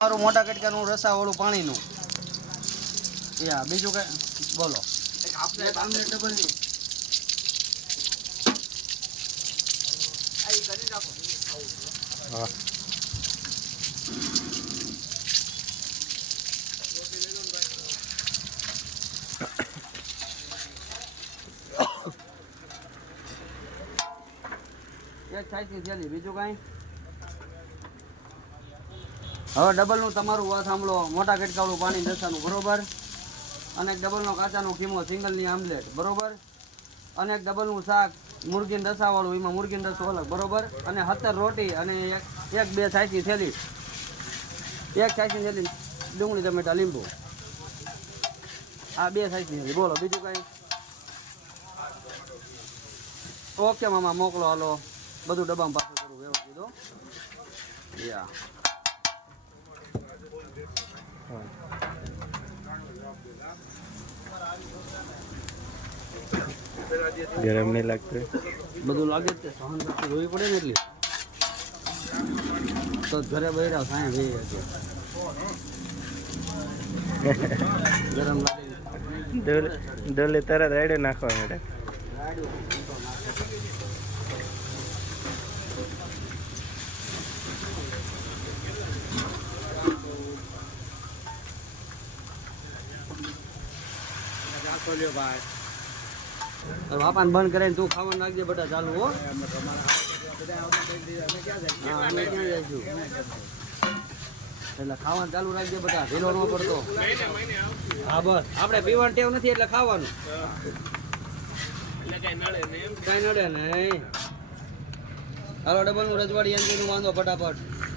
મારું મોટા કટકાનું રસાવાળું પાણીનું યા બીજું કઈ બોલો આપણે આમલેટ ડબલ ની આઈ કરી નાખો હા એક સાઈઝની થેલી બીજું કાંઈ હવે ડબલનું તમારું વાત સાંભળો મોટા કટકાવાળું પાણી દસાનું બરોબર અને એક ડબલનો કાચાનો ખીમો સિંગલની આમલેટ બરોબર અને એક ડબલનું શાક મુરગીન રસાવાળું એમાં મુરગીન રસો અલગ બરોબર અને 17 રોટી અને એક બે સાઈઝની થેલી એક સાઈઝની થેલી ડુંગળી ટમેટા લીંબુ આ બે સાઈઝની થેલી બોલો બીજું કાંઈ ઓકે મામા મોકલો હાલો બધું ડબ્બામાં પાછું કરું વ્યવસ્થિત હો યા ગરમ નહીં લાગતું બધું લાગે જ સહન શક્તિ જોવી પડે ને એટલી તો ઘરે બહેરા સાંય જઈએ ગરમ લાગે ડોલે તરત રાડે નાખવા માટે બાપાને બંધ કરે તું ખાવાનું નાખજે બધા ચાલુ હો એટલે ખાવાનું ચાલુ રાખજે બધા ઢીલો ન પડતો હા બસ આપણે પીવાની ટેવ નથી એટલે ખાવાનું કઈ નડે નહીં હાલો ડબલ નું રજવાડી એન્જિન નું વાંધો ફટાફટ